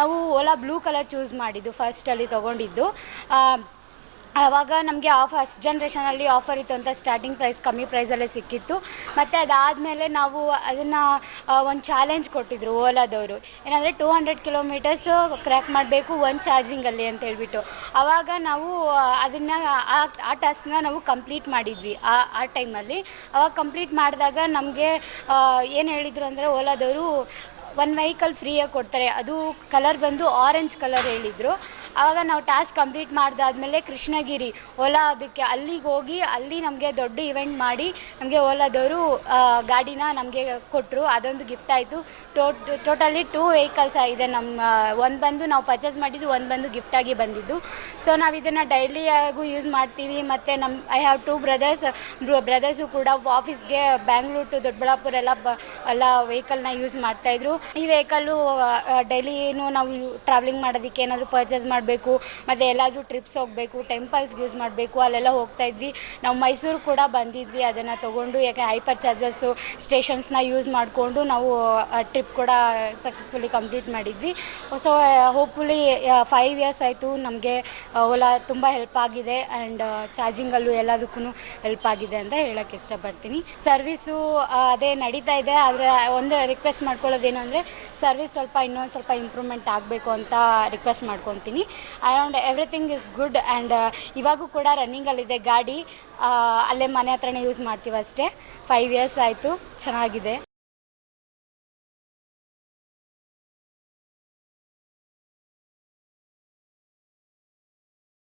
ನಾವು Ola blue colour choose ಮಾಡಿದ್ದು ಫಸ್ಟಲ್ಲಿ ತೊಗೊಂಡಿದ್ದು. ಆವಾಗ ನಮಗೆ ಫಸ್ಟ್ ಜನ್ರೇಷನಲ್ಲಿ ಆಫರ್ ಇತ್ತು ಅಂತ ಸ್ಟಾರ್ಟಿಂಗ್ ಪ್ರೈಸ್ ಕಮ್ಮಿ ಪ್ರೈಸಲ್ಲೇ ಸಿಕ್ಕಿತ್ತು. ಮತ್ತು ಅದಾದಮೇಲೆ ನಾವು ಅದನ್ನು ಒಂದು ಚಾಲೆಂಜ್ ಕೊಟ್ಟಿದ್ದರು ಓಲಾದವರು. ಏನಂದರೆ 200 ಕಿಲೋಮೀಟರ್ಸ್ ಕ್ರ್ಯಾಕ್ ಮಾಡಬೇಕು ಒಂದು ಚಾರ್ಜಿಂಗಲ್ಲಿ ಅಂತ ಹೇಳ್ಬಿಟ್ಟು. ಆವಾಗ ನಾವು ಅದನ್ನು ಆ ಟಾಸ್ಕ್ನ ನಾವು ಕಂಪ್ಲೀಟ್ ಮಾಡಿದ್ವಿ ಆ ಟೈಮಲ್ಲಿ. ಆವಾಗ ಕಂಪ್ಲೀಟ್ ಮಾಡಿದಾಗ ನಮಗೆ ಏನು ಹೇಳಿದರು ಅಂದರೆ ಓಲಾದವರು ಒಂದು ವೆಹಿಕಲ್ ಫ್ರೀಯಾಗಿ ಕೊಡ್ತಾರೆ. ಅದು ಕಲರ್ ಬಂದು ಆರೆಂಜ್ ಕಲರ್ ಹೇಳಿದರು. ಆವಾಗ ನಾವು ಟಾಸ್ಕ್ ಕಂಪ್ಲೀಟ್ ಮಾಡಿದಾದ್ಮೇಲೆ ಕೃಷ್ಣಗಿರಿ ಓಲಾ ಅದಕ್ಕೆ ಅಲ್ಲಿಗೆ ಹೋಗಿ ಅಲ್ಲಿ ನಮಗೆ ದೊಡ್ಡ ಇವೆಂಟ್ ಮಾಡಿ ನಮಗೆ ಓಲಾದವರು ಗಾಡಿನ ನಮಗೆ ಕೊಟ್ಟರು. ಅದೊಂದು ಗಿಫ್ಟ್ ಆಯಿತು. ಟೋಟಲಿ 2 ವೆಹಿಕಲ್ಸ್ ಆಗಿದೆ ನಮ್ಮ. ಒಂದು ಬಂದು ನಾವು ಪರ್ಚೇಸ್ ಮಾಡಿದ್ದು, ಒಂದು ಬಂದು ಗಿಫ್ಟಾಗಿ ಬಂದಿದ್ದು. ಸೊ ನಾವು ಇದನ್ನು ಡೈಲಿಯಾಗೂ ಯೂಸ್ ಮಾಡ್ತೀವಿ. ಮತ್ತು ಐ ಹ್ಯಾವ್ 2 ಬ್ರದರ್ಸು ಕೂಡ ಆಫೀಸ್ಗೆ ಬ್ಯಾಂಗ್ಳೂರು ಟು ದೊಡ್ಡಬಳ್ಳಾಪುರ ಎಲ್ಲ ವೆಹಿಕಲ್ನ ಯೂಸ್ ಮಾಡ್ತಾಯಿದ್ರು. ಈ ವೆಹಿಕಲ್ಲು ಡೈಲಿನೂ ನಾವು ಟ್ರಾವೆಲಿಂಗ್ ಮಾಡೋದಕ್ಕೆ ಏನಾದರೂ ಪರ್ಚೇಸ್ ಮಾಡಬೇಕು, ಮತ್ತು ಎಲ್ಲಾದರೂ ಟ್ರಿಪ್ಸ್ ಹೋಗಬೇಕು, ಟೆಂಪಲ್ಸ್ಗೆ ಯೂಸ್ ಮಾಡಬೇಕು, ಅಲ್ಲೆಲ್ಲ ಹೋಗ್ತಾಯಿದ್ವಿ. ನಾವು ಮೈಸೂರು ಕೂಡ ಬಂದಿದ್ವಿ ಅದನ್ನು ತೊಗೊಂಡು. ಯಾಕೆ ಹೈಪರ್ ಚಾರ್ಜಸ್ಸು ಸ್ಟೇಷನ್ಸ್ನ ಯೂಸ್ ಮಾಡಿಕೊಂಡು ನಾವು ಟ್ರಿಪ್ ಕೂಡ ಸಕ್ಸಸ್ಫುಲಿ ಕಂಪ್ಲೀಟ್ ಮಾಡಿದ್ವಿ. ಸೊ ಹೋಪ್ಫುಲಿ 5 ಇಯರ್ಸ್ ಆಯಿತು ನಮಗೆ ಓಲಾ ತುಂಬ ಹೆಲ್ಪ್ ಆಗಿದೆ. ಆ್ಯಂಡ್ ಚಾರ್ಜಿಂಗಲ್ಲೂ ಎಲ್ಲದಕ್ಕೂ ಹೆಲ್ಪ್ ಆಗಿದೆ ಅಂತ ಹೇಳೋಕ್ಕೆ ಇಷ್ಟಪಡ್ತೀನಿ. ಸರ್ವಿಸು ಅದೇ ನಡೀತಾ ಇದೆ. ಆದರೆ ಒಂದು ರಿಕ್ವೆಸ್ಟ್ ಮಾಡ್ಕೊಳ್ಳೋದೇನು ಅಂದರೆ ಸರ್ವಿಸ್ ಇನ್ನೊಂದು ಸ್ವಲ್ಪ ಇಂಪ್ರೂವ್ಮೆಂಟ್ ಆಗಬೇಕು ಅಂತ ರಿಕ್ವೆಸ್ಟ್ ಮಾಡ್ಕೊತೀನಿ. Around everything is good. And ಇವಾಗೂ ಕೂಡ ರನ್ನಿಂಗಲ್ಲಿದೆ ಗಾಡಿ. ಅಲ್ಲೇ ಮನೆ ಹತ್ರನೇ ಯೂಸ್ ಮಾಡ್ತೀವಿ ಅಷ್ಟೇ. 5 ಇಯರ್ಸ್ ಆಯಿತು, ಚೆನ್ನಾಗಿದೆ.